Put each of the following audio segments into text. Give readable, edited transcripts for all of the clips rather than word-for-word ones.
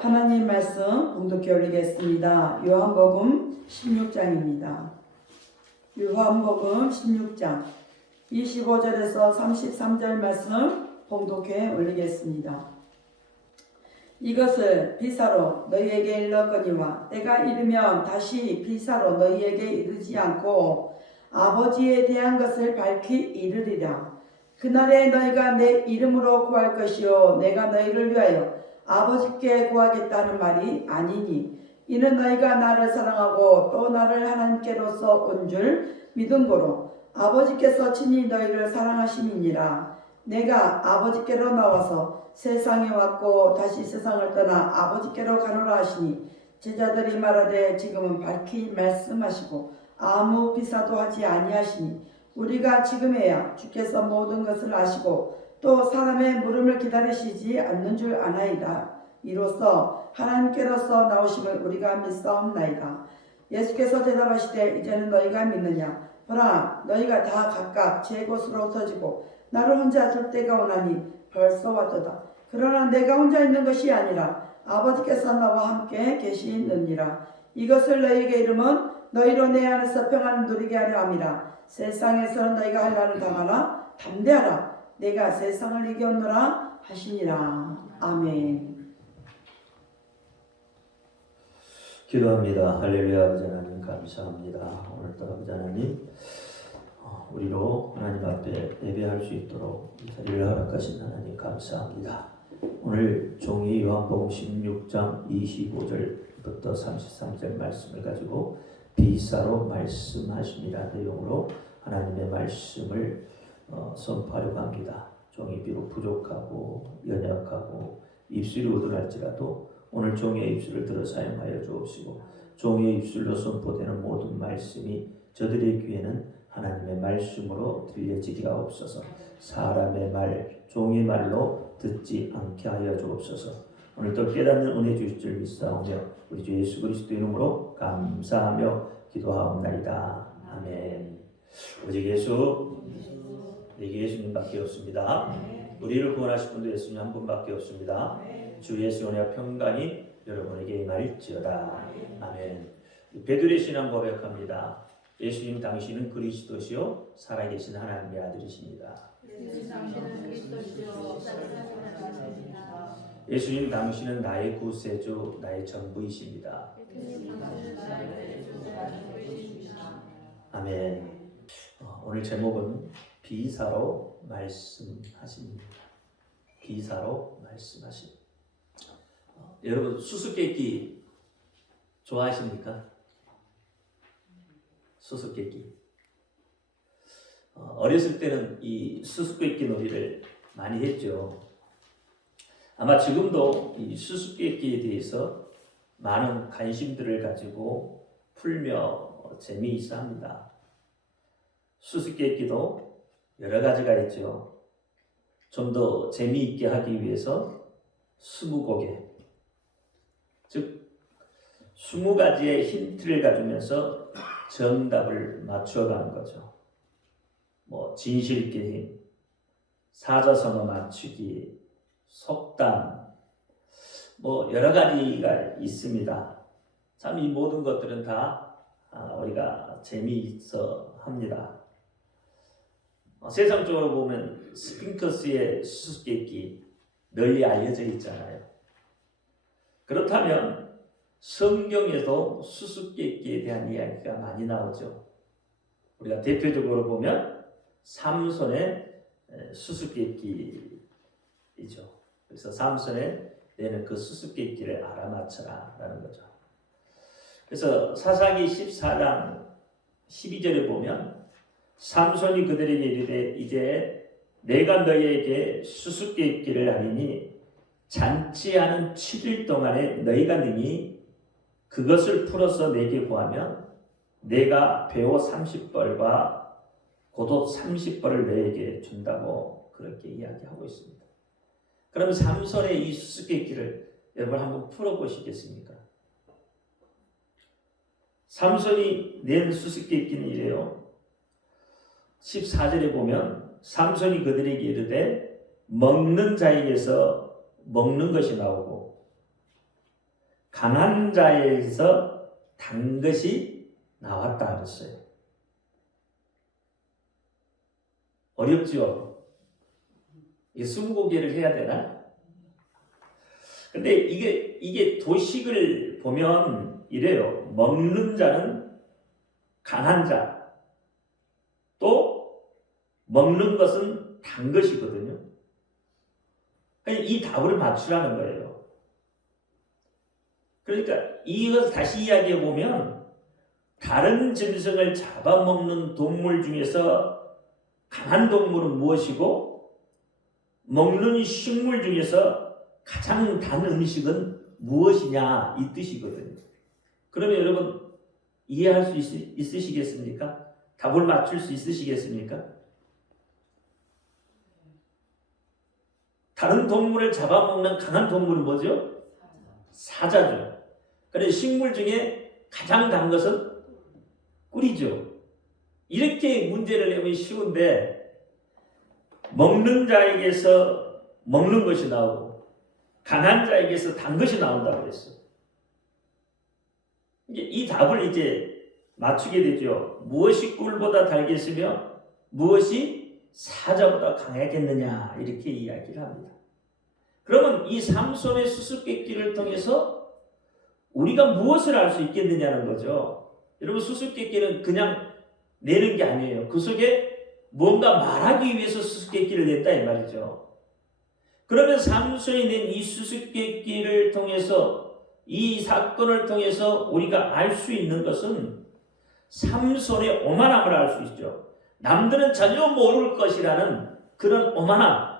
하나님 말씀 봉독해 올리겠습니다. 요한복음 16장입니다. 요한복음 16장 25절에서 33절 말씀 봉독해 올리겠습니다. 이것을 비사로 너희에게 일렀거니와 때가 이르면 다시 비사로 너희에게 이르지 않고 아버지에 대한 것을 밝히 이르리라. 그날에 너희가 내 이름으로 구할 것이요 내가 너희를 위하여 아버지께 구하겠다는 말이 아니니 이는 너희가 나를 사랑하고 또 나를 하나님께로서 온 줄 믿은 고로 아버지께서 친히 너희를 사랑하심이니라. 내가 아버지께로 나와서 세상에 왔고 다시 세상을 떠나 아버지께로 가노라 하시니 제자들이 말하되 지금은 밝히 말씀하시고 아무 비사도 하지 아니하시니 우리가 지금에야 주께서 모든 것을 아시고 또 사람의 물음을 기다리시지 않는 줄 아나이다. 이로써 하나님께로서 나오심을 우리가 믿사옵나이다. 예수께서 대답하시되 이제는 너희가 믿느냐? 보라 너희가 다 각각 제 곳으로 흩어지고 나를 혼자 둘 때가 오나니 벌써 왔도다. 그러나 내가 혼자 있는 것이 아니라 아버지께서 나와 함께 계시느니라. 이것을 너희에게 이름은 너희로 내 안에서 평안을 누리게 하려 함이라. 세상에서는 너희가 할 날을 당하라. 담대하라. 내가 세상을 이겼노라 하시니라. 아멘. 기도합니다. 할렐루야. 아버지 하나님 감사합니다. 오늘도 아버지 하나님 우리로 하나님 앞에 예배할 수 있도록 이 자리를 허락하신 하나님 감사합니다. 오늘 종이 요한복음 16장 25절부터 33절 말씀을 가지고 비사로 말씀하심이라는 내용으로 하나님의 말씀을 선포하려고 합니다. 종이 비록 부족하고 연약하고 입술이 우둔할지라도 오늘 종의 입술을 들어 사용하여 주옵시고 종의 입술로 선포되는 모든 말씀이 저들의 귀에는 하나님의 말씀으로 들려지기가 없어서 사람의 말, 종의 말로 듣지 않게 하여 주옵소서. 오늘도 깨닫는 은혜 주실 줄 믿사오며 우리 주 예수 그리스도 이름으로 감사하며 기도하옵나이다. 아멘. 오직 예수, 내게 예수님밖에 없습니다. 우리를 구원하실 분도 예수님 한 분밖에 없습니다. 주 예수 은혜와 평강이 여러분에게 임할지어다. 아멘. 베드로의 신앙 고백합니다. 예수님 당신은 그리스도시요 살아계신 하나님의 아들이십니다. 예수님 당신은 나의 구세주, 나의 전부이십니다. 아멘. 오늘 제목은 비사로 말씀하십니다. 비사로 말씀하십니다. 여러분 수수께끼 좋아하십니까? 수수께끼. 어렸을 때는 이 수수께끼 놀이를 많이 했죠. 아마 지금도 이 수수께끼에 대해서 많은 관심들을 가지고 풀며 재미있어 합니다. 수수께끼도 여러 가지가 있죠. 좀 더 재미있게 하기 위해서 20곡에 즉 20가지의 힌트를 가지면서 정답을 맞춰가는 거죠. 뭐 진실게임, 사자성어 맞추기, 속담, 뭐 여러 가지가 있습니다. 참 이 모든 것들은 다 우리가 재미있어 합니다. 세상적으로 보면 스핑크스의 수수께끼 널리 알려져 있잖아요. 그렇다면 성경에도 수수께끼에 대한 이야기가 많이 나오죠. 우리가 대표적으로 보면 삼손의 수수께끼이죠. 그래서 삼손의 내는 그 수수께끼를 알아맞혀라 라는 거죠. 그래서 사사기 14장 12절에 보면 삼손이 그들에게 이르되 이제 내가 너희에게 수수께끼를 하리니 잔치하는 7일 동안에 너희가 능히 그것을 풀어서 내게 구하면 내가 배옷 30벌과 겉옷 30벌을 너희에게 준다고 그렇게 이야기하고 있습니다. 그럼 삼손의 이 수수께끼를 여러분 한번 풀어보시겠습니까? 삼손이 낸 수수께끼는 이래요. 14절에 보면 삼손이 그들에게 이르되 먹는 자에게서 먹는 것이 나오고 강한 자에게서 단 것이 나왔다 그랬어요. 어렵죠? 이게 스무고개를 해야 되나? 근데 이게 도식을 보면 이래요. 먹는 자는 강한 자, 또 먹는 것은 단 것이거든요. 이 답을 맞추라는 거예요. 그러니까 이것을 다시 이야기해 보면 다른 짐승을 잡아먹는 동물 중에서 강한 동물은 무엇이고 먹는 식물 중에서 가장 단 음식은 무엇이냐 이 뜻이거든요. 그러면 여러분 이해할 수 있으시겠습니까? 답을 맞출 수 있으시겠습니까? 다른 동물을 잡아먹는 강한 동물은 뭐죠? 사자죠. 그래서 식물 중에 가장 단 것은 꿀이죠. 이렇게 문제를 내면 쉬운데 먹는 자에게서 먹는 것이 나오고 강한 자에게서 단 것이 나온다고 그랬어. 이 답을 이제 맞추게 되죠. 무엇이 꿀보다 달겠으며 무엇이 사자보다 강하겠느냐 이렇게 이야기를 합니다. 그러면 이 삼손의 수수께끼를 통해서 우리가 무엇을 알 수 있겠느냐는 거죠. 여러분 수수께끼는 그냥 내는 게 아니에요. 그 속에 뭔가 말하기 위해서 수수께끼를 냈다 이 말이죠. 그러면 삼손이 낸 이 수수께끼를 통해서 이 사건을 통해서 우리가 알 수 있는 것은 삼손의 오만함을 알 수 있죠. 남들은 전혀 모를 것이라는 그런 오만함,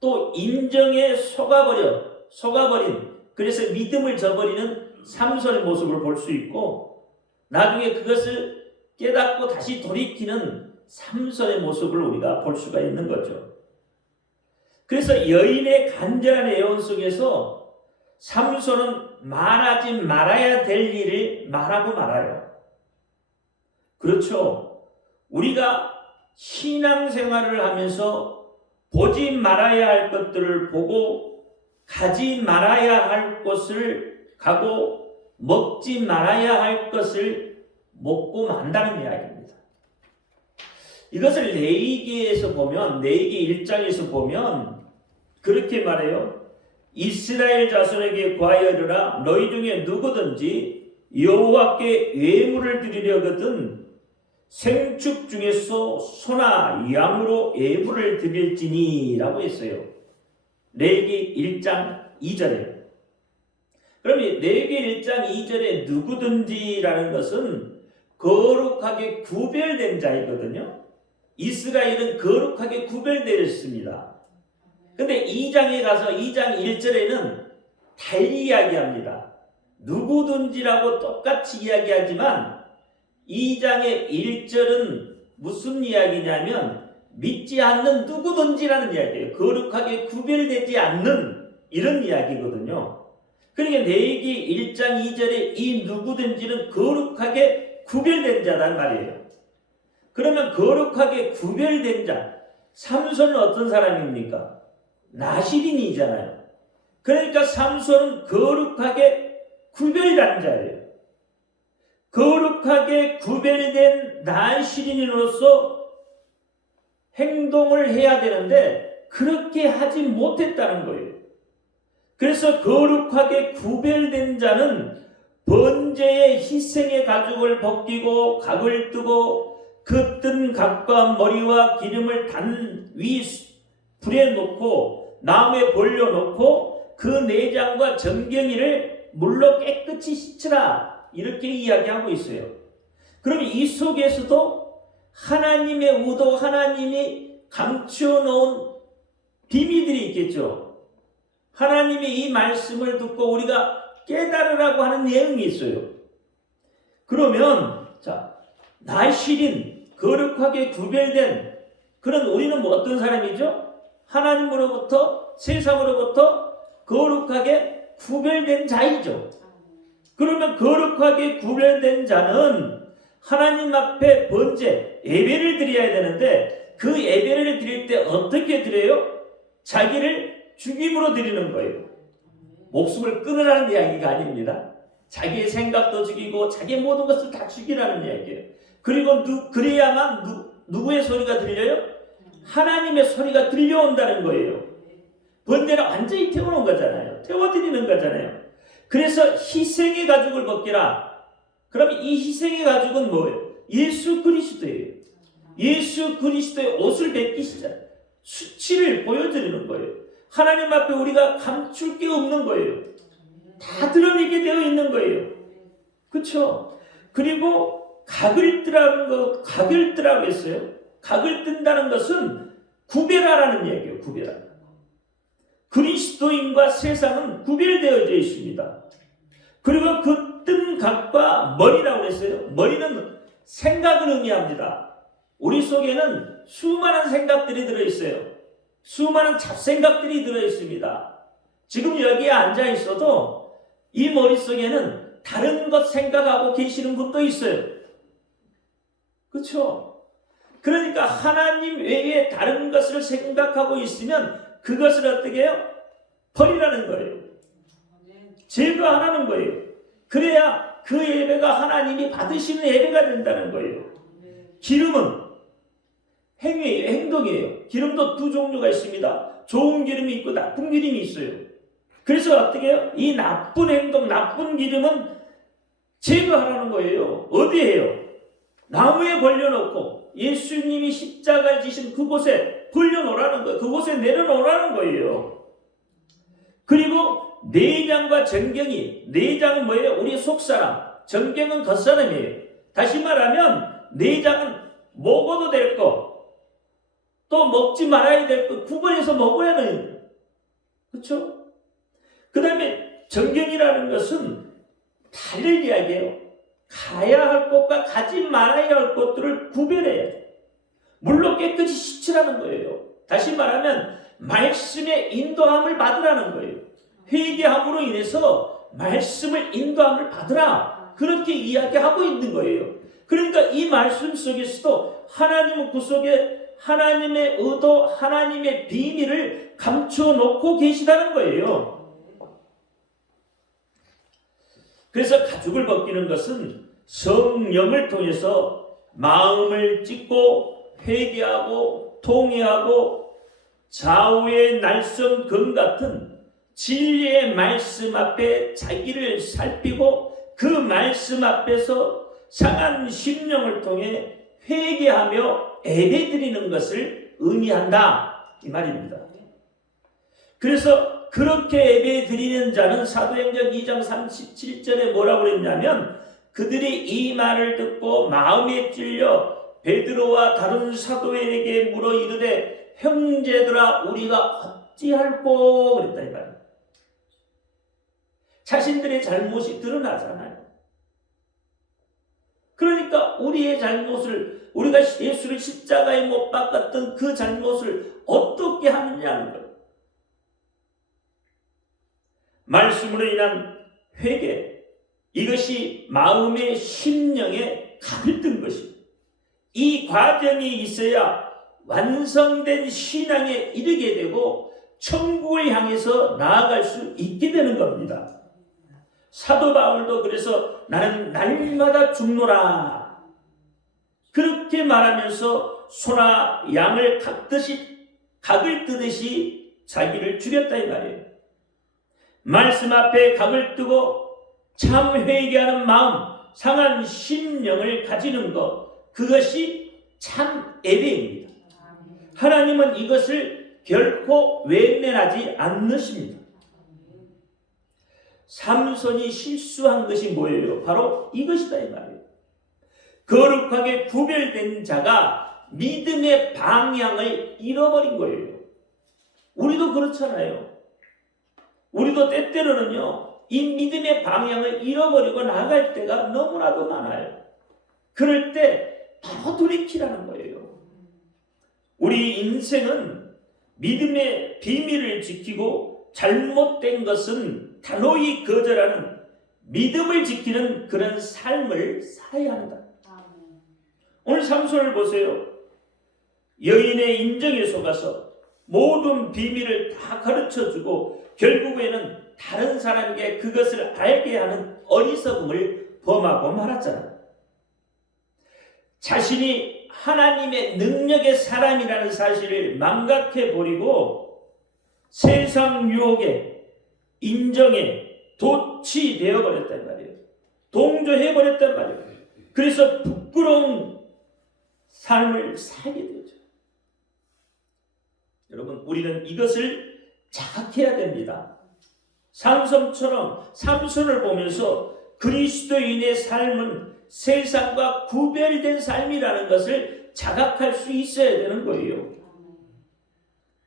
또 인정에 속아버린 그래서 믿음을 저버리는 삼손의 모습을 볼 수 있고 나중에 그것을 깨닫고 다시 돌이키는 삼손의 모습을 우리가 볼 수가 있는 거죠. 그래서 여인의 간절한 애원 속에서 삼손은 말하지 말아야 될 일을 말하고 말아요. 그렇죠. 우리가 신앙생활을 하면서 보지 말아야 할 것들을 보고 가지 말아야 할 곳을 가고 먹지 말아야 할 것을 먹고 만다는 이야기입니다. 이것을 레위기에서 보면 레위기 1장에서 보면 그렇게 말해요. 이스라엘 자손에게 구하여 이르라. 너희 중에 누구든지 여호와께 예물을 드리려거든 생축 중에서 소나 양으로 예물을 드릴지니 라고 했어요. 레위기 1장 2절에. 그럼 레위기 1장 2절에 누구든지라는 것은 거룩하게 구별된 자이거든요. 이스라엘은 거룩하게 구별되었습니다. 근데 2장에 가서 2장 1절에는 달리 이야기합니다. 누구든지라고 똑같이 이야기하지만 2장의 1절은 무슨 이야기냐면 믿지 않는 누구든지라는 이야기예요. 거룩하게 구별되지 않는 이런 이야기거든요. 그러니까 레위기 1장 2절에 이 누구든지는 거룩하게 구별된 자란 말이에요. 그러면 거룩하게 구별된 자, 삼손은 어떤 사람입니까? 나실인이잖아요. 그러니까 삼손은 거룩하게 구별된 자예요. 거룩하게 구별된 나실인으로서 행동을 해야 되는데 그렇게 하지 못했다는 거예요. 그래서 거룩하게 구별된 자는 번제의 희생의 가죽을 벗기고 각을 뜨고 그 뜬 각과 머리와 기름을 단 위 불에 놓고 나무에 벌려 놓고 그 내장과 정경이를 물로 깨끗이 씻으라 이렇게 이야기하고 있어요. 그럼 이 속에서도 하나님의 의도, 하나님이 감추어 놓은 비밀들이 있겠죠. 하나님이 이 말씀을 듣고 우리가 깨달으라고 하는 내용이 있어요. 그러면 나실인 거룩하게 구별된 그런 우리는 뭐 어떤 사람이죠? 하나님으로부터 세상으로부터 거룩하게 구별된 자이죠. 그러면 거룩하게 구별된 자는 하나님 앞에 번제, 예배를 드려야 되는데 그 예배를 드릴 때 어떻게 드려요? 자기를 죽임으로 드리는 거예요. 목숨을 끊으라는 이야기가 아닙니다. 자기의 생각도 죽이고 자기의 모든 것을 다 죽이라는 이야기예요. 그리고 그래야만 누구의 소리가 들려요? 하나님의 소리가 들려온다는 거예요. 번제는 완전히 태워놓은 거잖아요. 태워드리는 거잖아요. 그래서 희생의 가죽을 벗기라. 그럼 이 희생의 가죽은 뭐예요? 예수 그리스도예요. 예수 그리스도의 옷을 벗기시잖아요. 수치를 보여드리는 거예요. 하나님 앞에 우리가 감출 게 없는 거예요. 다 드러내게 되어 있는 거예요. 그렇죠? 그리고 각을 뜨라고 했어요. 각을 뜬다는 것은 구별하라는 얘기예요. 구별하라. 그리스도인과 세상은 구별되어져 있습니다. 그리고 그 뜬 각과 머리라고 했어요. 머리는 생각을 의미합니다. 우리 속에는 수많은 생각들이 들어있어요. 수많은 잡생각들이 들어있습니다. 지금 여기에 앉아 있어도 이 머릿속에는 다른 것 생각하고 계시는 분도 있어요. 그렇죠? 그러니까 하나님 외에 다른 것을 생각하고 있으면 그것을 어떻게 해요? 버리라는 거예요. 제거하라는 거예요. 그래야 그 예배가 하나님이 받으시는 예배가 된다는 거예요. 기름은 행위예요. 행동이에요. 기름도 두 종류가 있습니다. 좋은 기름이 있고 나쁜 기름이 있어요. 그래서 어떻게 해요? 이 나쁜 행동, 나쁜 기름은 제거하라는 거예요. 어디에 해요? 나무에 벌려놓고 예수님이 십자가를 지신 그곳에 벌려놓으라는 거예요. 그곳에 내려놓으라는 거예요. 그리고 내장과 정경이, 내장은 뭐예요? 우리 속사람, 정경은 겉사람이에요. 다시 말하면 내장은 먹어도 될 거, 또 먹지 말아야 될 거 구분해서 먹어야 하는 거예요. 그렇죠? 그 다음에 정경이라는 것은 달을 이야기해요. 가야 할 것과 가지 말아야 할 것들을 구별해야 돼요. 물로 깨끗이 씻으라는 거예요. 다시 말하면 말씀의 인도함을 받으라는 거예요. 회개함으로 인해서 말씀을 인도함을 받으라. 그렇게 이야기하고 있는 거예요. 그러니까 이 말씀 속에서도 하나님은 그 속에 하나님의 의도, 하나님의 비밀을 감춰놓고 계시다는 거예요. 그래서 가죽을 벗기는 것은 성령을 통해서 마음을 찢고 회개하고 통회하고 좌우의 날선 금 같은 진리의 말씀 앞에 자기를 살피고 그 말씀 앞에서 상한 심령을 통해 회개하며 예배드리는 것을 의미한다 이 말입니다. 그래서 그렇게 예배드리는 자는 사도행전 2장 37절에 뭐라고 그랬냐면 그들이 이 말을 듣고 마음에 찔려 베드로와 다른 사도에게 물어 이르되 형제들아 우리가 어찌할꼬 그랬다 이 말이에요. 자신들의 잘못이 드러나잖아요. 그러니까 우리의 잘못을 우리가 예수를 십자가에 못 박았던 그 잘못을 어떻게 하느냐는 거예요. 말씀으로 인한 회개 이것이 마음의 심령에 각을 뜬 것입니다. 이 과정이 있어야 완성된 신앙에 이르게 되고 천국을 향해서 나아갈 수 있게 되는 겁니다. 사도 바울도 그래서 나는 날마다 죽노라 그렇게 말하면서 소나 양을 각을 뜨듯이 자기를 죽였다 이 말이에요. 말씀 앞에 각을 뜨고 참 회개하는 마음, 상한 심령을 가지는 것 그것이 참 예배입니다. 하나님은 이것을 결코 외면하지 않으십니다. 삼손이 실수한 것이 뭐예요? 바로 이것이다 이 말이에요. 거룩하게 구별된 자가 믿음의 방향을 잃어버린 거예요. 우리도 그렇잖아요. 우리도 때때로는요 이 믿음의 방향을 잃어버리고 나갈 때가 너무나도 많아요. 그럴 때 바로 돌이키라는 거예요. 우리 인생은 믿음의 비밀을 지키고 잘못된 것은 단호히 거절하는 믿음을 지키는 그런 삶을 살아야 한다. 오늘 삼손을 보세요. 여인의 인정에 속아서 모든 비밀을 다 가르쳐주고 결국에는 다른 사람에게 그것을 알게 하는 어리석음을 범하고 말았잖아요. 자신이 하나님의 능력의 사람이라는 사실을 망각해 버리고 세상 유혹에 인정에 도취되어 버렸단 말이에요. 동조해 버렸단 말이에요. 그래서 부끄러운 삶을 살게 되죠. 여러분, 우리는 이것을 자각해야 됩니다. 삼손을 보면서 그리스도인의 삶은 세상과 구별된 삶이라는 것을 자각할 수 있어야 되는 거예요.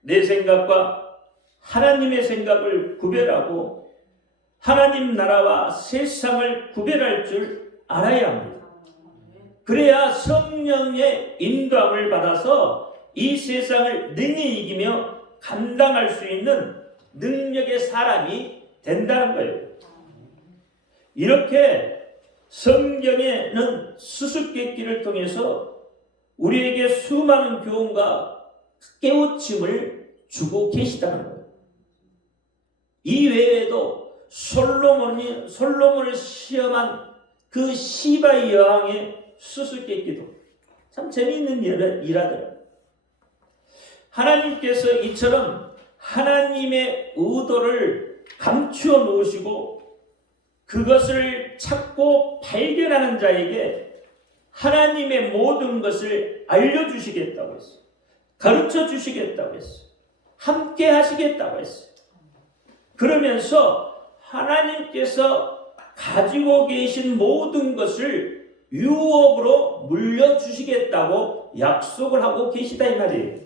내 생각과 하나님의 생각을 구별하고 하나님 나라와 세상을 구별할 줄 알아야 합니다. 그래야 성령의 인도함을 받아서 이 세상을 능히 이기며 감당할 수 있는 능력의 사람이 된다는 거예요. 이렇게 성경에는 수수께끼를 통해서 우리에게 수많은 교훈과 깨우침을 주고 계시다는 거예요. 이 외에도 솔로몬을 시험한 그 시바의 여왕의 수수께끼도 참 재미있는 일하더라고요. 하나님께서 이처럼 하나님의 의도를 감추어 놓으시고 그것을 찾고 발견하는 자에게 하나님의 모든 것을 알려주시겠다고 했어요. 가르쳐 주시겠다고 했어요. 함께 하시겠다고 했어요. 그러면서 하나님께서 가지고 계신 모든 것을 유업으로 물려주시겠다고 약속을 하고 계시다 이 말이에요.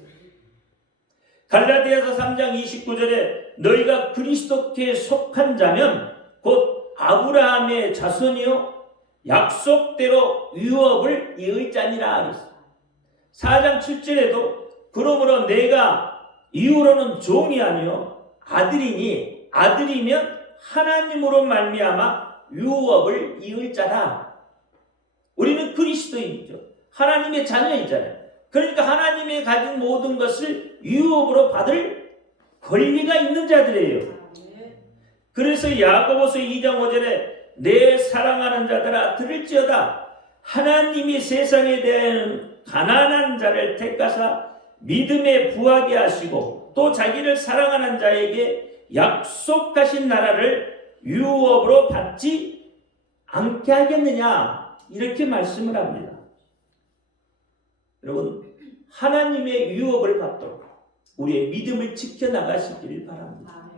갈라디아서 3장 29절에 너희가 그리스도께 속한 자면 곧 아브라함의 자손이요 약속대로 유업을 이을 자니라. 4장 7절에도 그러므로 내가 이후로는 종이 아니요 아들이니 아들이면 하나님으로 말미암아 유업을 이을 자라. 우리는 그리스도인이죠. 하나님의 자녀이잖아요. 그러니까 하나님이 가진 모든 것을 유업으로 받을 권리가 있는 자들이에요. 그래서 야고보서 2장 5절에 내 사랑하는 자들아 들을지어다 하나님이 세상에 대하여는 가난한 자를 택하사 믿음에 부하게 하시고 또 자기를 사랑하는 자에게 약속하신 나라를 유업으로 받지 않게 하겠느냐 이렇게 말씀을 합니다. 여러분, 하나님의 유업을 받도록 우리의 믿음을 지켜나가시기를 바랍니다.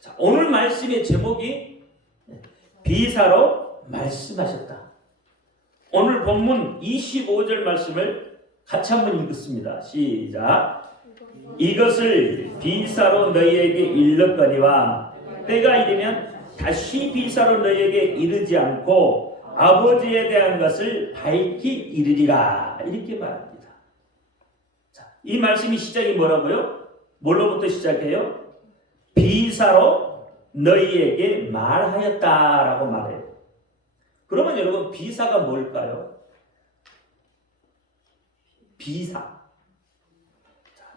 자, 오늘 말씀의 제목이 비사로 말씀하셨다. 오늘 본문 25절 말씀을 같이 한번 읽겠습니다. 시작. 이것을 비사로 너희에게 일렀거니와 때가 이르면 다시 비사로 너희에게 이르지 않고 아버지에 대한 것을 밝히 이르리라 이렇게 말합니다. 자, 이 말씀이 시작이 뭐라고요? 뭘로부터 시작해요? 비사로 너희에게 말하였다라고 말해요. 그러면 여러분 비사가 뭘까요? 비사.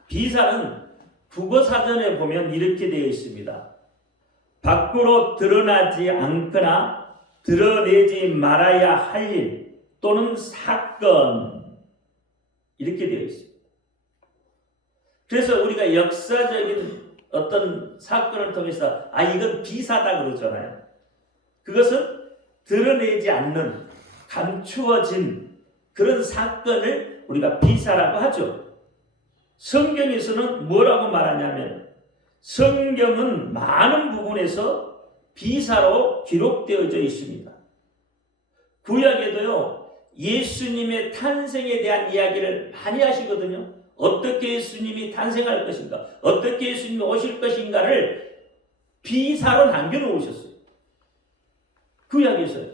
비사는 국어사전에 보면 이렇게 되어 있습니다. 밖으로 드러나지 않거나 드러내지 말아야 할 일 또는 사건 이렇게 되어 있습니다. 그래서 우리가 역사적인 어떤 사건을 통해서 이건 비사다 그러잖아요. 그것은 드러내지 않는 감추어진 그런 사건을 우리가 비사라고 하죠. 성경에서는 뭐라고 말하냐면 성경은 많은 부분에서 비사로 기록되어져 있습니다. 구약에도요 예수님의 탄생에 대한 이야기를 많이 하시거든요. 어떻게 예수님이 탄생할 것인가, 어떻게 예수님이 오실 것인가를 비사로 남겨놓으셨어요. 구약에서요.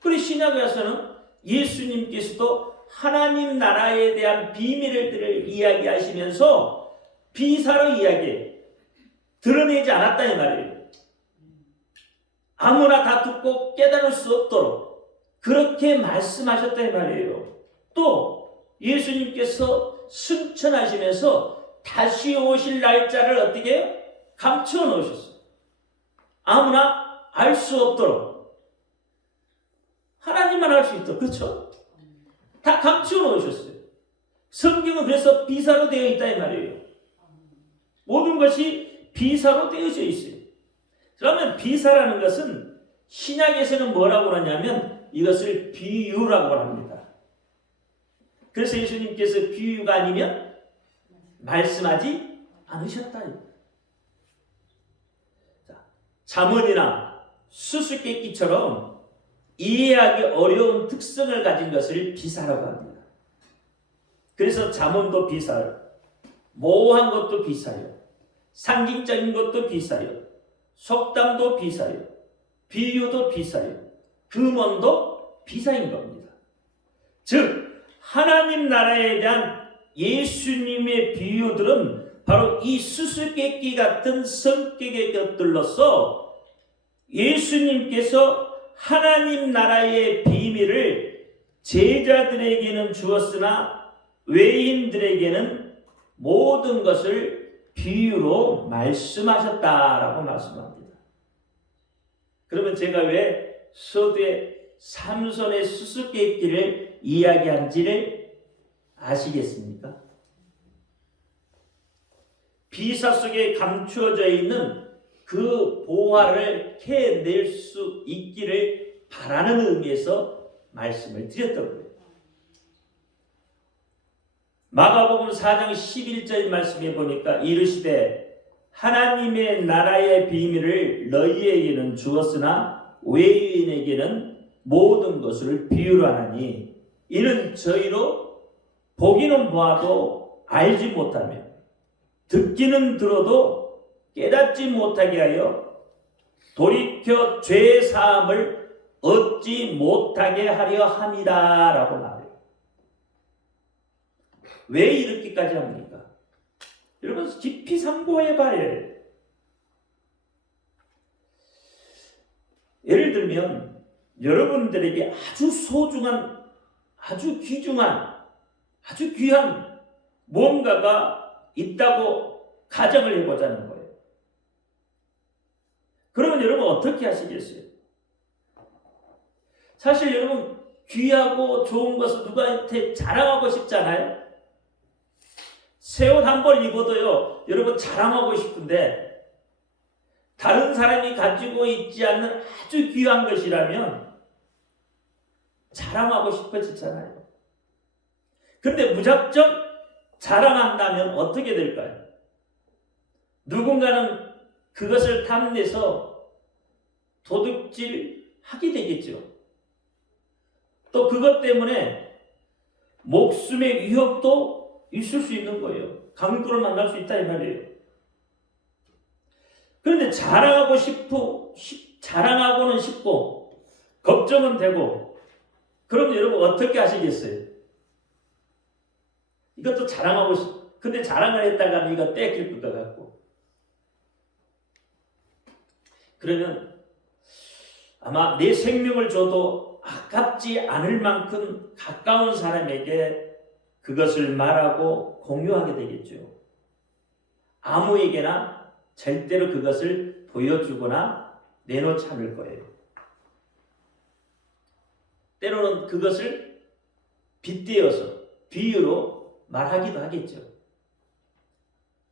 그리고 신약에서는 예수님께서도 하나님 나라에 대한 비밀을 이야기하시면서 비사로 이야기해요. 드러내지 않았다 이 말이에요. 아무나 다 듣고 깨달을 수 없도록 그렇게 말씀하셨다 이 말이에요. 또 예수님께서 승천하시면서 다시 오실 날짜를 어떻게 해요? 감추어 놓으셨어요. 아무나 알 수 없도록 하나님만 알 수 있도록, 그렇죠? 다 감추어 놓으셨어요. 성경은 그래서 비사로 되어 있다 이 말이에요. 모든 것이 비사로 되어져 있어요. 그러면 비사라는 것은 신약에서는 뭐라고 하냐면 이것을 비유라고 합니다. 그래서 예수님께서 비유가 아니면 말씀하지 않으셨다. 잠언이나 수수께끼처럼 이해하기 어려운 특성을 가진 것을 비사라고 합니다. 그래서 잠언도 비사요, 모호한 것도 비사요, 상징적인 것도 비사요, 속담도 비사요, 비유도 비사요, 금언도 비사인 겁니다. 즉 하나님 나라에 대한 예수님의 비유들은 바로 이 수수께끼 같은 성격의 것들로서 예수님께서 하나님 나라의 비밀을 제자들에게는 주었으나 외인들에게는 모든 것을 비유로 말씀하셨다라고 말씀합니다. 그러면 제가 왜 서두에 삼손의 수수께끼를 이야기한지를 아시겠습니까? 비사 속에 감추어져 있는 그 보화를 캐낼 수 있기를 바라는 의미에서 말씀을 드렸던 거예요. 마가복음 4장 11절 말씀에 보니까 이르시되 하나님의 나라의 비밀을 너희에게는 주었으나 외인에게는 모든 것을 비유로 하나니 이는 저희로 보기는 보아도 알지 못하며 듣기는 들어도 깨닫지 못하게 하여 돌이켜 죄 사함을 얻지 못하게 하려 함이다 라고 말해요. 왜 이렇게까지 합니까? 여러분 깊이 상고해 봐야 해요. 예를 들면 여러분들에게 아주 소중한, 아주 귀중한, 아주 귀한 뭔가가 있다고 가정을 해보자는 거예요. 그러면 여러분 어떻게 하시겠어요? 사실 여러분 귀하고 좋은 것을 누구한테 자랑하고 싶잖아요. 새 옷 한 벌 입어도요, 여러분 자랑하고 싶은데 다른 사람이 가지고 있지 않는 아주 귀한 것이라면 자랑하고 싶어지잖아요. 그런데 무작정 자랑한다면 어떻게 될까요? 누군가는 그것을 탐내서 도둑질 하게 되겠죠. 또 그것 때문에 목숨의 위협도 있을 수 있는 거예요. 강도를 만날 수 있다 이 말이에요. 그런데 자랑하고는 싶고 걱정은 되고, 그럼 여러분 어떻게 하시겠어요? 이것도 자랑하고 근데 자랑을 했다가는 이거 떼길 것 같고, 그러면 아마 내 생명을 줘도 아깝지 않을 만큼 가까운 사람에게 그것을 말하고 공유하게 되겠죠. 아무에게나 절대로 그것을 보여주거나 내놓지 않을 거예요. 때로는 그것을 빗대어서 비유로 말하기도 하겠죠.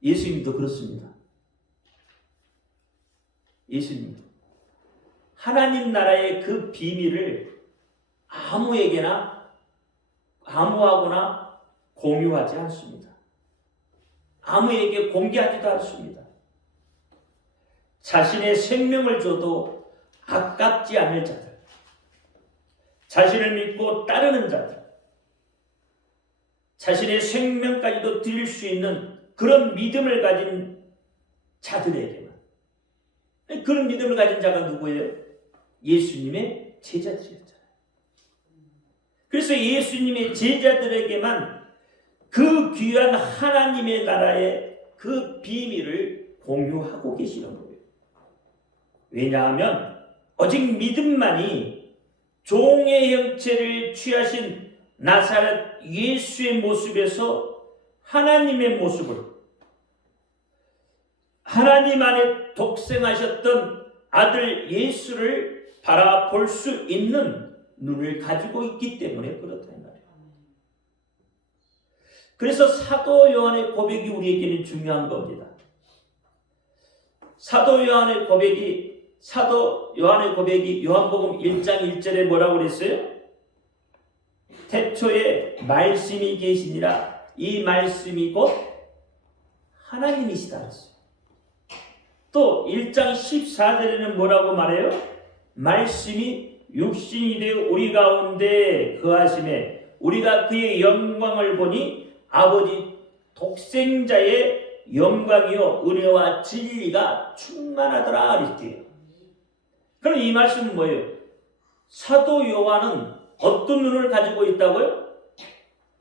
예수님도 그렇습니다. 예수님도 하나님 나라의 그 비밀을 아무하거나 공유하지 않습니다. 아무에게 공개하지도 않습니다. 자신의 생명을 줘도 아깝지 않을 자들, 자신을 믿고 따르는 자들, 자신의 생명까지도 드릴 수 있는 그런 믿음을 가진 자들에게만. 그런 믿음을 가진 자가 누구예요? 예수님의 제자들이었잖아요. 그래서 예수님의 제자들에게만 그 귀한 하나님의 나라의 그 비밀을 공유하고 계시는 거예요. 왜냐하면 오직 믿음만이 종의 형체를 취하신 나사렛 예수의 모습에서 하나님의 모습을, 하나님 안에 독생하셨던 아들 예수를 바라볼 수 있는 눈을 가지고 있기 때문에 그렇다 이 말이에요. 그래서 사도 요한의 고백이 우리에게는 중요한 겁니다. 사도 요한의 고백이 요한복음 1장 1절에 뭐라고 그랬어요? 태초에 말씀이 계시니라 이 말씀이 곧 하나님이시다 했어요. 또 1장 14절에는 뭐라고 말해요? 말씀이 육신이 되어 우리 가운데 거하심에 우리가 그의 영광을 보니 아버지 독생자의 영광이요 은혜와 진리가 충만하더라 그랬대요. 그럼 이 말씀은 뭐예요? 사도 요한은 어떤 눈을 가지고 있다고요?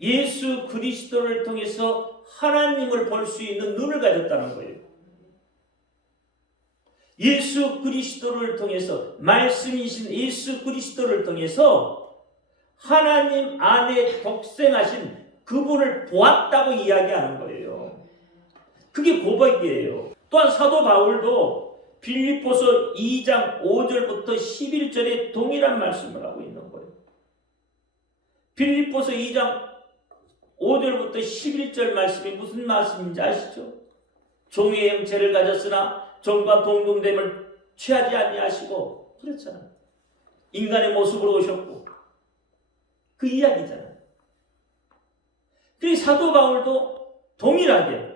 예수 그리스도를 통해서 하나님을 볼 수 있는 눈을 가졌다는 거예요. 예수 그리스도를 통해서, 말씀이신 예수 그리스도를 통해서 하나님 안에 독생하신 그분을 보았다고 이야기하는 거예요. 그게 고백이에요. 또한 사도 바울도 빌립보서 2장 5절부터 11절에 동일한 말씀을 하고 있는 거예요. 빌립보서 2장 5절부터 11절 말씀이 무슨 말씀인지 아시죠? 종의 형체를 가졌으나 종과 동등됨을 취하지 아니하시고, 그렇잖아요. 인간의 모습으로 오셨고, 그 이야기잖아요. 그래서 사도 바울도 동일하게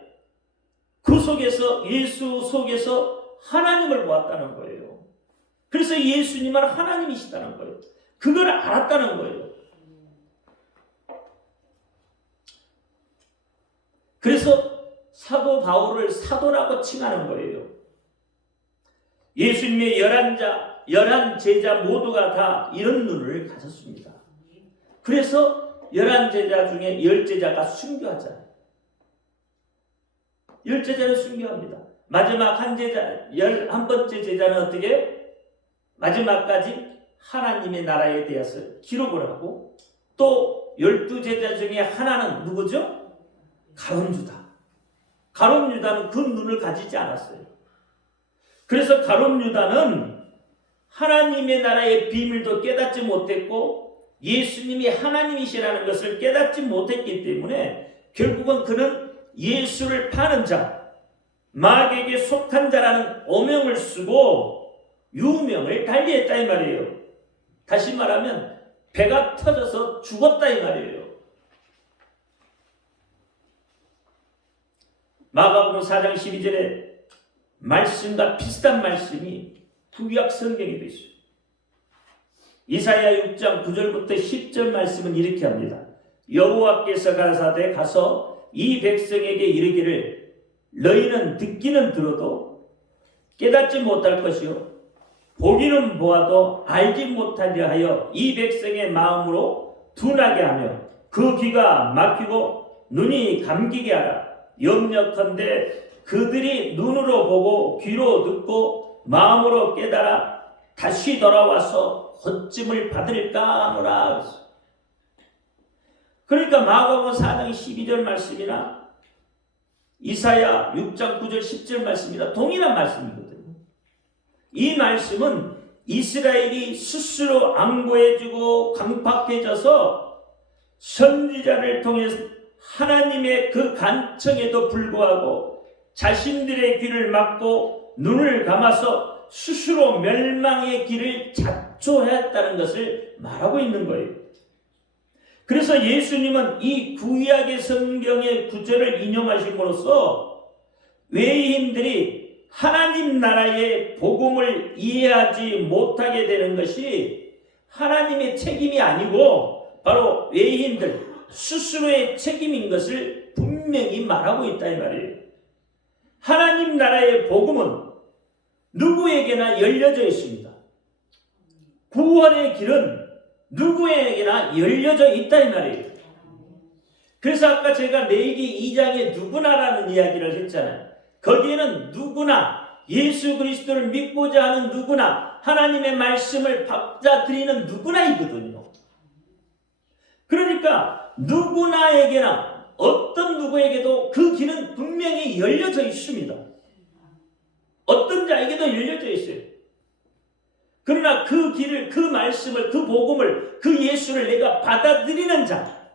그 속에서, 예수 속에서 하나님을 보았다는 거예요. 그래서 예수님은 하나님이시다는 거예요. 그걸 알았다는 거예요. 그래서 사도 바울을 사도라고 칭하는 거예요. 예수님의 11제자 모두가 다 이런 눈을 가졌습니다. 그래서 11제자 중에 10제자가 순교하잖아요. 10제자는 순교합니다. 마지막 한 제자, 11번째 제자는 어떻게 해요? 마지막까지 하나님의 나라에 대해서 기록을 하고, 또 12제자 중에 하나는 누구죠? 가룟유다. 가룟유다는 그 눈을 가지지 않았어요. 그래서 가룟유다는 하나님의 나라의 비밀도 깨닫지 못했고 예수님이 하나님이시라는 것을 깨닫지 못했기 때문에 결국은 그는 예수를 파는 자, 마귀에게 속한 자라는 오명을 쓰고 유명을 달리했다 이 말이에요. 다시 말하면 배가 터져서 죽었다 이 말이에요. 마가복음 4장 12절에 말씀과 비슷한 말씀이 구약 성경에도 있어요. 이사야 6장 9절부터 10절 말씀은 이렇게 합니다. 여호와께서 가라사대 가서 이 백성에게 이르기를 너희는 듣기는 들어도 깨닫지 못할 것이요 보기는 보아도 알지 못하려 하여 이 백성의 마음으로 둔하게 하며 그 귀가 막히고 눈이 감기게 하라. 염려컨대 그들이 눈으로 보고 귀로 듣고 마음으로 깨달아 다시 돌아와서 고침을 받을까 하노라. 그러니까 마가복음 4장 12절 말씀이나 이사야 6장 9절 10절 말씀이나 동일한 말씀이거든요. 이 말씀은 이스라엘이 스스로 안고해지고 강팍해져서 선지자를 통해서 하나님의 그 간청에도 불구하고 자신들의 귀를 막고 눈을 감아서 스스로 멸망의 길을 자초했다는 것을 말하고 있는 거예요. 그래서 예수님은 이 구약의 성경의 구절을 인용하심으로써 외인들이 하나님 나라의 복음을 이해하지 못하게 되는 것이 하나님의 책임이 아니고 바로 외인들 스스로의 책임인 것을 분명히 말하고 있다 이 말이에요. 하나님 나라의 복음은 누구에게나 열려져 있습니다. 구원의 길은 누구에게나 열려져 있다 이 말이에요. 그래서 아까 제가 레위기 2장에 누구나라는 이야기를 했잖아요. 거기에는 누구나 예수 그리스도를 믿고자 하는 누구나 하나님의 말씀을 받아들이는 누구나이거든요. 그러니까 누구나에게나 어떤 누구에게도 그 길은 분명히 열려져 있습니다. 어떤 자에게도 열려져 있어요. 그러나 그 길을, 그 말씀을, 그 복음을, 그 예수를 내가 받아들이는 자,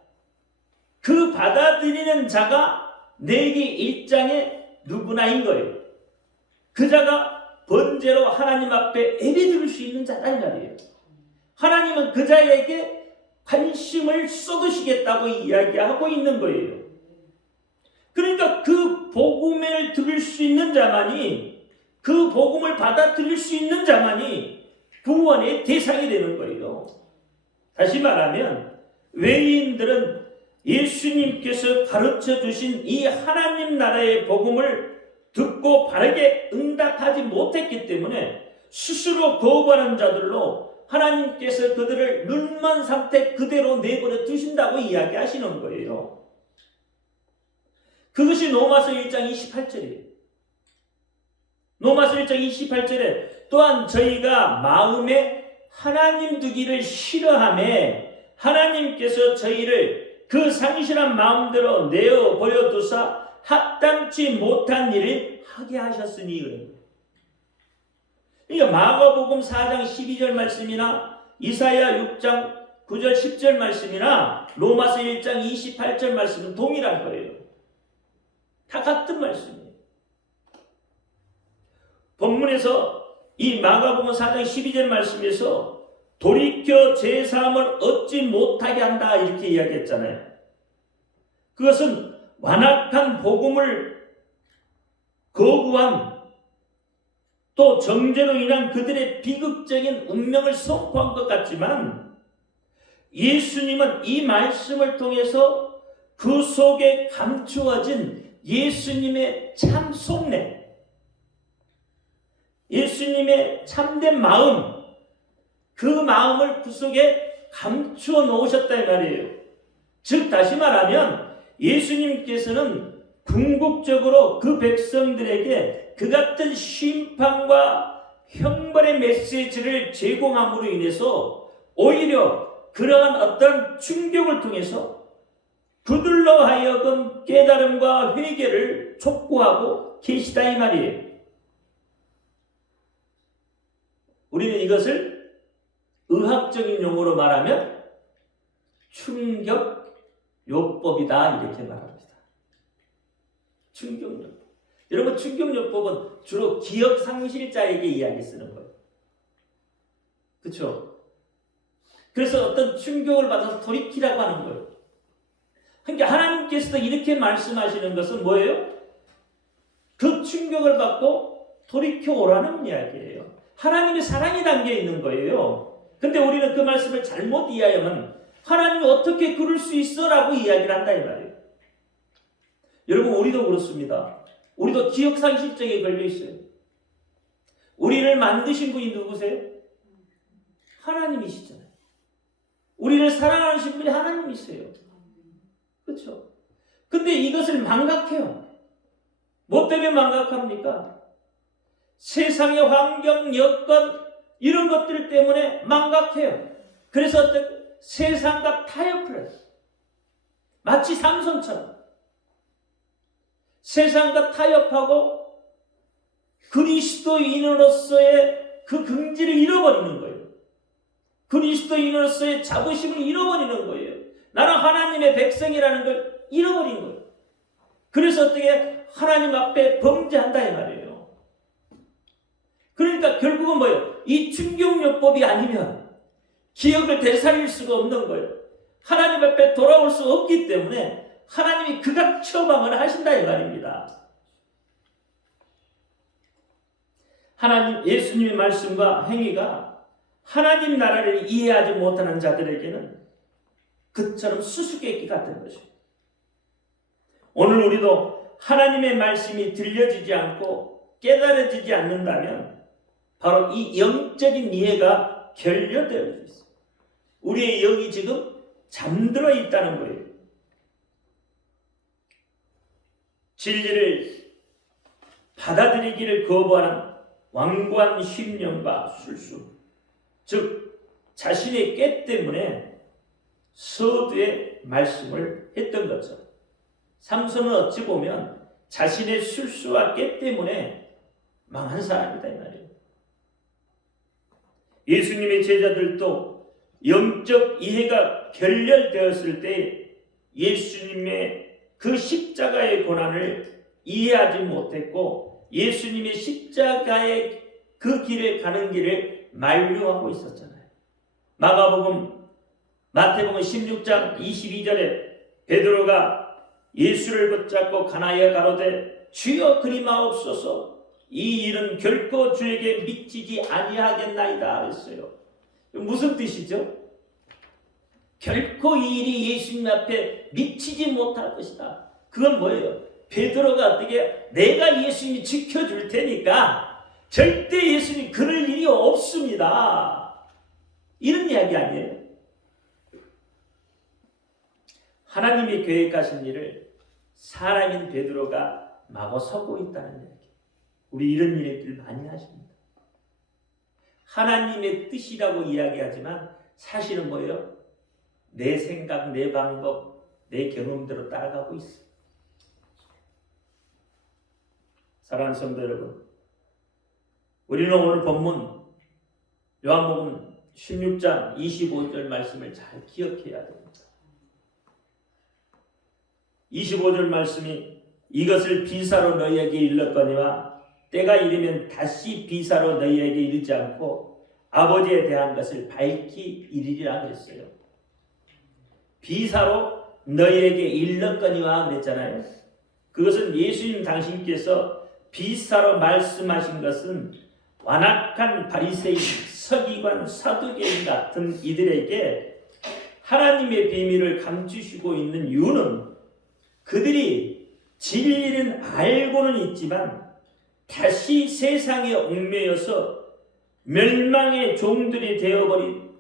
그 받아들이는 자가 내기 1장의 누구나인 거예요. 그 자가 번제로 하나님 앞에 예배드릴 수 있는 자다 이 말이에요. 하나님은 그 자에게 관심을 쏟으시겠다고 이야기하고 있는 거예요. 그러니까 그 복음을 들을 수 있는 자만이, 그 복음을 받아들일 수 있는 자만이 구원의 대상이 되는 거예요. 다시 말하면 외인들은 예수님께서 가르쳐 주신 이 하나님 나라의 복음을 듣고 바르게 응답하지 못했기 때문에 스스로 거부하는 자들로 하나님께서 그들을 눈먼 상태 그대로 내버려 두신다고 이야기하시는 거예요. 그것이 로마서 1장 28절이에요. 로마서 1장 28절에 또한 저희가 마음에 하나님 두기를 싫어하며 하나님께서 저희를 그 상실한 마음대로 내어 버려 두사 합당치 못한 일을 하게 하셨으니 그래요. 그러니까 마가복음 4장 12절 말씀이나 이사야 6장 9절 10절 말씀이나 로마서 1장 28절 말씀은 동일한 거예요. 다 같은 말씀이에요. 본문에서 이 마가복음 4장 12절 말씀에서 돌이켜 제사함을 얻지 못하게 한다 이렇게 이야기했잖아요. 그것은 완악한 복음을 거부한 또 정죄로 인한 그들의 비극적인 운명을 선포한 것 같지만 예수님은 이 말씀을 통해서 그 속에 감추어진 예수님의 참 속내, 예수님의 참된 마음, 그 마음을 그 속에 감추어 놓으셨다 이 말이에요. 즉 다시 말하면 예수님께서는 궁극적으로 그 백성들에게 그 같은 심판과 형벌의 메시지를 제공함으로 인해서 오히려 그러한 어떤 충격을 통해서 그들로 하여금 깨달음과 회개를 촉구하고 계시다 이 말이에요. 우리는 이것을 의학적인 용어로 말하면 충격요법이다 이렇게 말합니다. 충격요법. 여러분 충격요법은 주로 기억상실자에게 이야기 쓰는 거예요. 그렇죠? 그래서 어떤 충격을 받아서 돌이키라고 하는 거예요. 그러니까 하나님께서도 이렇게 말씀하시는 것은 뭐예요? 그 충격을 받고 돌이켜 오라는 이야기예요. 하나님의 사랑이 담겨 있는 거예요. 근데 우리는 그 말씀을 잘못 이해하면 하나님이 어떻게 그럴 수 있어? 라고 이야기를 한다 이 말이에요. 여러분 우리도 그렇습니다. 우리도 기억상실증에 걸려 있어요. 우리를 만드신 분이 누구세요? 하나님이시잖아요. 우리를 사랑하시는 분이 하나님이세요. 그렇죠? 근데 이것을 망각해요. 뭐 때문에 망각합니까? 세상의 환경, 여건 이런 것들 때문에 망각해요. 그래서 세상과 타협을 해요. 마치 삼손처럼 세상과 타협하고 그리스도인으로서의 그 긍지를 잃어버리는 거예요. 그리스도인으로서의 자부심을 잃어버리는 거예요. 나는 하나님의 백성이라는 걸 잃어버린 거예요. 그래서 어떻게 하나님 앞에 범죄한다 이 말이에요. 그러니까 결국은 뭐예요? 이 충격요법이 아니면 기억을 되살릴 수가 없는 거예요. 하나님 앞에 돌아올 수 없기 때문에 하나님이 그가 처방을 하신다 이 말입니다. 하나님 예수님의 말씀과 행위가 하나님 나라를 이해하지 못하는 자들에게는 그처럼 수수께끼 같은 것입니다. 오늘 우리도 하나님의 말씀이 들려지지 않고 깨달아지지 않는다면 바로 이 영적인 이해가 결여되어 있어요. 우리의 영이 지금 잠들어 있다는 거예요. 진리를 받아들이기를 거부하는 완고한 심령과 술수, 즉 자신의 깨 때문에 서두에 말씀을 했던 것처럼 삼손은 어찌 보면 자신의 술수와 깨 때문에 망한 사람이다 이 말이에요. 예수님의 제자들도 영적 이해가 결렬되었을 때 예수님의 그 십자가의 고난을 이해하지 못했고 예수님의 십자가의 그 길을 가는 길을 만류하고 있었잖아요. 마태복음 16장 22절에 베드로가 예수를 붙잡고 가나이에 가로되 주여 그리마옵소서 이 일은 결코 주에게 미치지 아니하겠나이다 했어요. 무슨 뜻이죠? 결코 이 일이 예수님 앞에 미치지 못할 것이다. 그건 뭐예요? 베드로가 어떻게 내가 예수님이 지켜줄 테니까 절대 예수님 그럴 일이 없습니다. 이런 이야기 아니에요? 하나님이 계획하신 일을 사람인 베드로가 마구 서고 있다는 이야기. 우리 이런 일들 많이 하십니다. 하나님의 뜻이라고 이야기하지만 사실은 뭐예요? 내 생각, 내 방법, 내 경험대로 따라가고 있어요. 사랑하는 성도 여러분, 우리는 오늘 본문 요한복음 16장 25절 말씀을 잘 기억해야 됩니다. 25절 말씀이 이것을 비사로 너희에게 일렀거니와 때가 이르면 다시 비사로 너희에게 이르지 않고 아버지에 대한 것을 밝히 이르리라 그랬어요. 비사로 너희에게 일렀거니와 그랬잖아요. 그것은 예수님 당신께서 비사로 말씀하신 것은 완악한 바리새인, 서기관, 사두개인 같은 이들에게 하나님의 비밀을 감추시고 있는 이유는 그들이 진리는 알고는 있지만 다시 세상에 얽매여서 멸망의 종들이 되어버린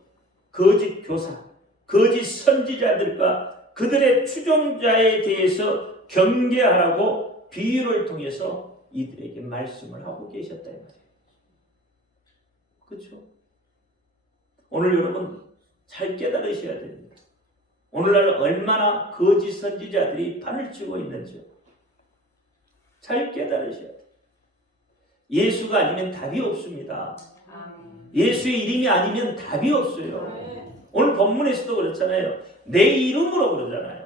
거짓 교사, 거짓 선지자들과 그들의 추종자에 대해서 경계하라고 비유를 통해서 이들에게 말씀을 하고 계셨다 이 말이에요. 그렇죠? 오늘 여러분 잘 깨달으셔야 됩니다. 오늘날 얼마나 거짓 선지자들이 판을 치고 있는지요. 잘 깨달으셔야 돼요. 예수가 아니면 답이 없습니다. 예수의 이름이 아니면 답이 없어요. 오늘 본문에서도 그렇잖아요. 내 이름으로 그러잖아요.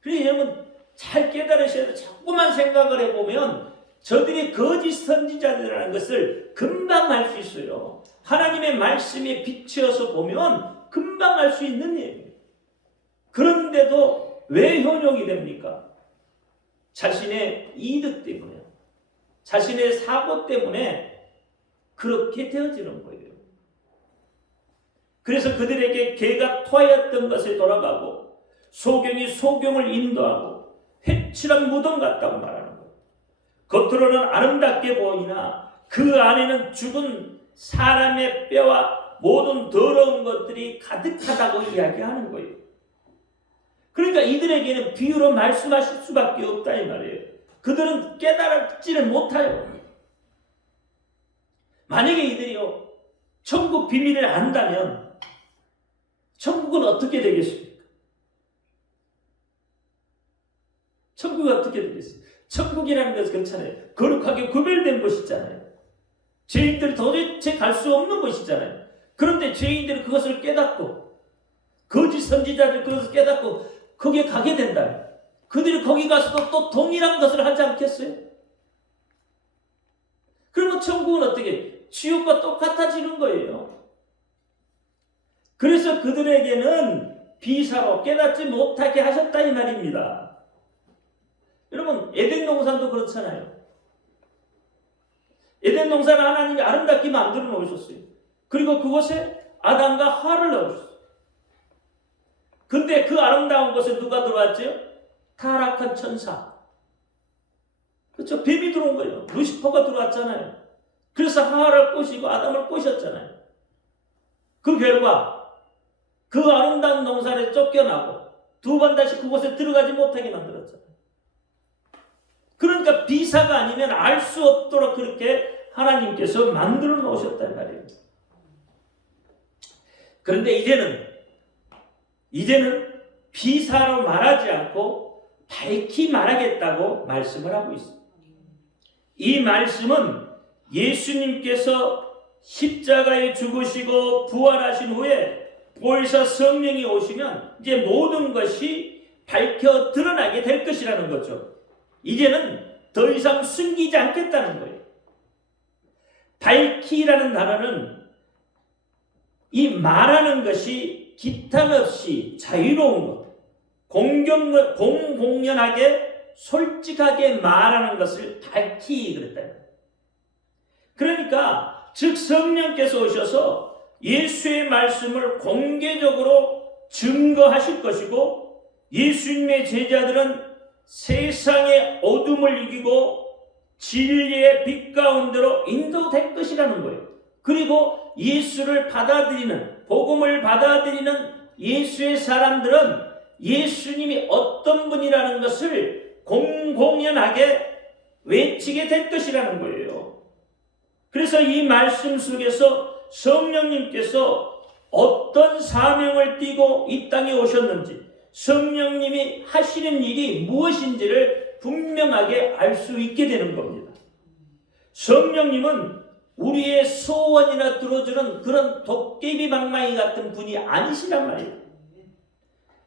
그래서 여러분 잘 깨달으셔야 돼요. 자꾸만 생각을 해보면 저들이 거짓 선지자들이라는 것을 금방 알 수 있어요. 하나님의 말씀에 비추어서 보면 금방 알 수 있는 일이에요. 그런데도 왜 현혹이 됩니까? 자신의 이득 때문에, 자신의 사고 때문에 그렇게 되어지는 거예요. 그래서 그들에게 개가 토하였던 것에 돌아가고 소경이 소경을 인도하고 회칠한 무덤 같다고 말하는 거예요. 겉으로는 아름답게 보이나 그 안에는 죽은 사람의 뼈와 모든 더러운 것들이 가득하다고 이야기하는 거예요. 그러니까 이들에게는 비유로 말씀하실 수밖에 없다 이 말이에요. 그들은 깨달지를 못해요. 만약에 이들이요 천국 비밀을 안다면 천국은 어떻게 되겠습니까? 천국이 어떻게 되겠습니까? 천국이라는 것은 그렇잖아요. 거룩하게 구별된 곳이잖아요. 죄인들이 도대체 갈 수 없는 곳이잖아요. 그런데 죄인들이 그것을 깨닫고 거짓 선지자들이 그것을 깨닫고 거기에 가게 된다면 그들이 거기 가서도 또 동일한 것을 하지 않겠어요? 그러면 천국은 어떻게? 지옥과 똑같아지는 거예요. 그래서 그들에게는 비사로 깨닫지 못하게 하셨다 이 말입니다. 여러분 에덴 동산도 그렇잖아요. 에덴 동산을 하나님이 아름답게 만들어 놓으셨어요. 그리고 그곳에 아담과 하와를 넣으셨어요. 근데 그 아름다운 곳에 누가 들어왔죠? 타락한 천사. 그렇죠? 뱀이 들어온 거예요. 루시퍼가 들어왔잖아요. 그래서 하와를 꼬시고 아담을 꼬셨잖아요. 그 결과 그 아름다운 동산에 쫓겨나고 두 번 다시 그곳에 들어가지 못하게 만들었잖아요. 그러니까 비사가 아니면 알 수 없도록 그렇게 하나님께서 만들어 놓으셨단 말이에요. 그런데 이제는 비사로 말하지 않고 밝히 말하겠다고 말씀을 하고 있습니다. 이 말씀은 예수님께서 십자가에 죽으시고 부활하신 후에 보혜사 성령이 오시면 이제 모든 것이 밝혀 드러나게 될 것이라는 거죠. 이제는 더 이상 숨기지 않겠다는 거예요. 밝히라는 단어는 이 말하는 것이 기탄 없이 자유로운 것, 공공연하게 솔직하게 말하는 것을 밝히 그랬다. 그러니까 즉 성령께서 오셔서 예수의 말씀을 공개적으로 증거하실 것이고, 예수님의 제자들은 세상의 어둠을 이기고 진리의 빛 가운데로 인도될 것이라는 거예요. 그리고 예수를 받아들이는, 복음을 받아들이는 예수의 사람들은 예수님이 어떤 분이라는 것을 공공연하게 외치게 될 것이라는 거예요. 그래서 이 말씀 속에서 성령님께서 어떤 사명을 띠고 이 땅에 오셨는지, 성령님이 하시는 일이 무엇인지를 분명하게 알 수 있게 되는 겁니다. 성령님은 우리의 소원이나 들어주는 그런 도깨비 방망이 같은 분이 아니시란 말이에요.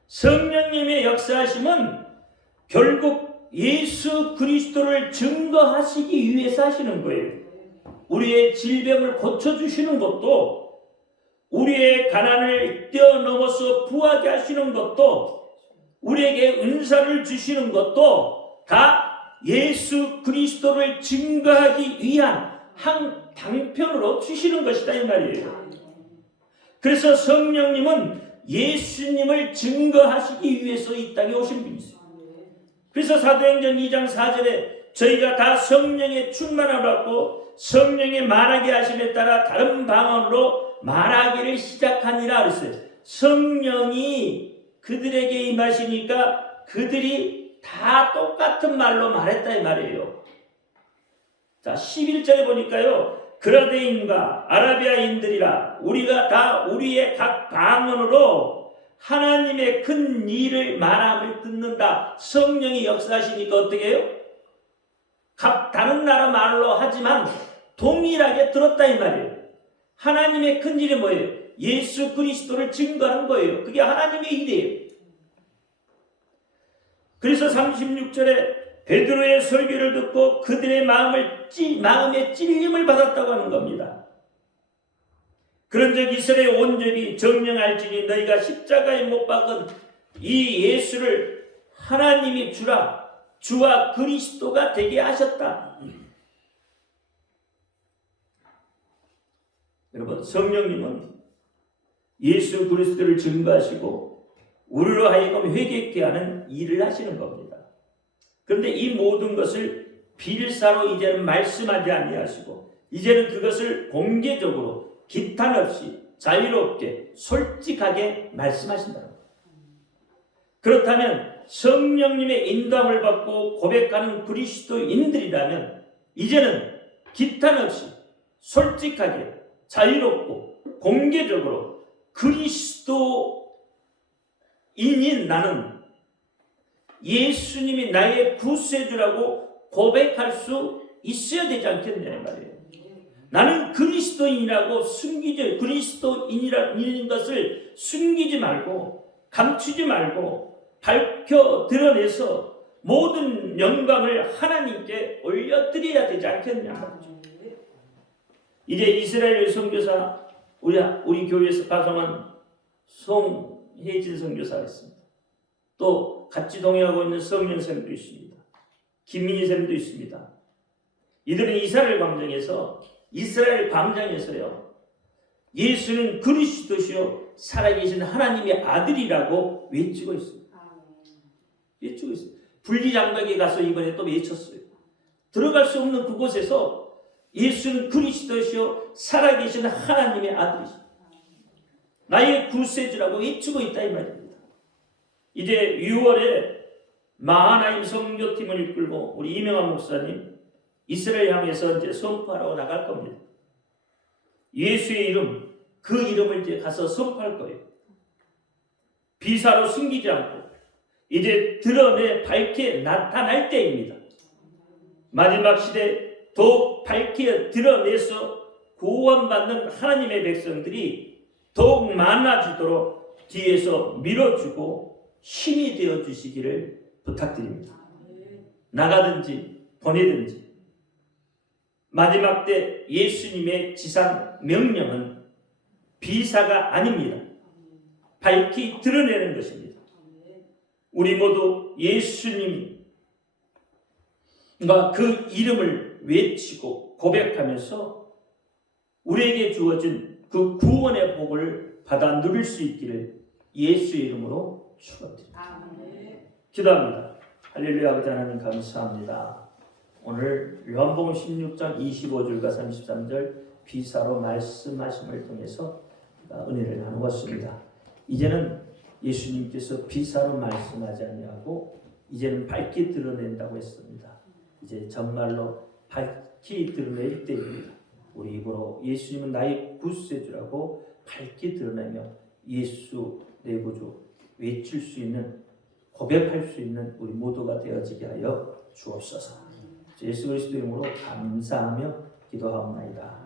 성령님의 역사하심은 결국 예수 그리스도를 증거하시기 위해서 하시는 거예요. 우리의 질병을 고쳐주시는 것도, 우리의 가난을 뛰어넘어서 부하게 하시는 것도, 우리에게 은사를 주시는 것도 다 예수 그리스도를 증거하기 위한 한 방편으로 주시는 것이다 이 말이에요. 그래서 성령님은 예수님을 증거하시기 위해서 이 땅에 오신 분이세요. 그래서 사도행전 2장 4절에 저희가 다 성령의 충만함을 받고 성령의 말하게 하심에 따라 다른 방언으로 말하기를 시작하니라 그랬어요. 성령이 그들에게 임하시니까 그들이 다 똑같은 말로 말했다 이 말이에요. 자, 11절에 보니까요, 그라데인과 아라비아인들이라 우리가 다 우리의 각 방언으로 하나님의 큰 일을 말함을 듣는다. 성령이 역사하시니까 어떻게 해요? 각 다른 나라 말로 하지만 동일하게 들었다 이 말이에요. 하나님의 큰 일이 뭐예요? 예수 그리스도를 증거하는 거예요. 그게 하나님의 일이에요. 그래서 36절에 베드로의 설교를 듣고 그들의 마음에 찔림을 받았다고 하는 겁니다. 그런즉 이스라엘 온전히 정령할지니 너희가 십자가에 못 박은 이 예수를 하나님이 주와 그리스도가 되게 하셨다. 여러분, 성령님은 예수 그리스도를 증거하시고 우리로 하여금 회개케 하는 일을 하시는 겁니다. 그런데 이 모든 것을 빌사로 이제는 말씀하지 아니하시고 이제는 그것을 공개적으로 기탄 없이 자유롭게 솔직하게 말씀하신다는 거예요. 그렇다면 성령님의 인도함을 받고 고백하는 그리스도인들이라면 이제는 기탄 없이 솔직하게 자유롭고 공개적으로 그리스도인인 나는 예수님이 나의 구세주라고 고백할 수 있어야 되지 않겠냐 말이에요. 나는 그리스도인이라고 그리스도인이라는 것을 숨기지 말고 감추지 말고 밝혀 드러내서 모든 영광을 하나님께 올려드려야 되지 않겠냐 말이죠. 이제 이스라엘 선교사 우리 교회에서 파송한 송혜진 선교사가 있습니다. 또 같이 동행하고 있는 성령쌤도 있습니다. 김민희 쌤도 있습니다. 이들은 이스라엘 광장에서요 예수는 그리스도시요 살아계신 하나님의 아들이라고 외치고 있습니다. 외치고 있어요. 분리장벽에 가서 이번에 또 외쳤어요. 들어갈 수 없는 그곳에서 예수는 그리스도시요 살아계신 하나님의 아들이십니다. 나의 구세주라고 외치고 있다 이 말입니다. 이제 6월에 마하나임 선교팀을 이끌고 우리 이명환 목사님 이스라엘 향해서 이제 선포하러 나갈 겁니다. 예수의 이름, 그 이름을 이제 가서 선포할 거예요. 비사로 숨기지 않고 이제 드러내 밝게 나타날 때입니다. 마지막 시대 더욱 밝게 드러내서 구원받는 하나님의 백성들이 더욱 많아지도록 뒤에서 밀어주고 힘이 되어 주시기를 부탁드립니다. 나가든지 보내든지 마지막 때 예수님의 지상 명령은 비사가 아닙니다. 밝히 드러내는 것입니다. 우리 모두 예수님과 그 이름을 외치고 고백하면서 우리에게 주어진 그 구원의 복을 받아 누릴 수 있기를 예수의 이름으로 축원드립니다. 기도합니다. 할렐루야. 아버지 하나님 감사합니다. 오늘 요한복음 16장 25절과 33절 비사로 말씀하심을 통해서 은혜를 나누었습니다. 이제는 예수님께서 비사로 말씀하지 아니하고 이제는 밝게 드러낸다고 했습니다. 이제 정말로 밝게 드러낼 때입니다. 우리 입으로 예수님은 나의 구세주라고 밝게 드러내며 예수 내 구주 외칠 수 있는, 고백할 수 있는 우리 모두가 되어지게 하여 주옵소서. 예수 그리스도 이름으로 감사하며 기도하옵나이다.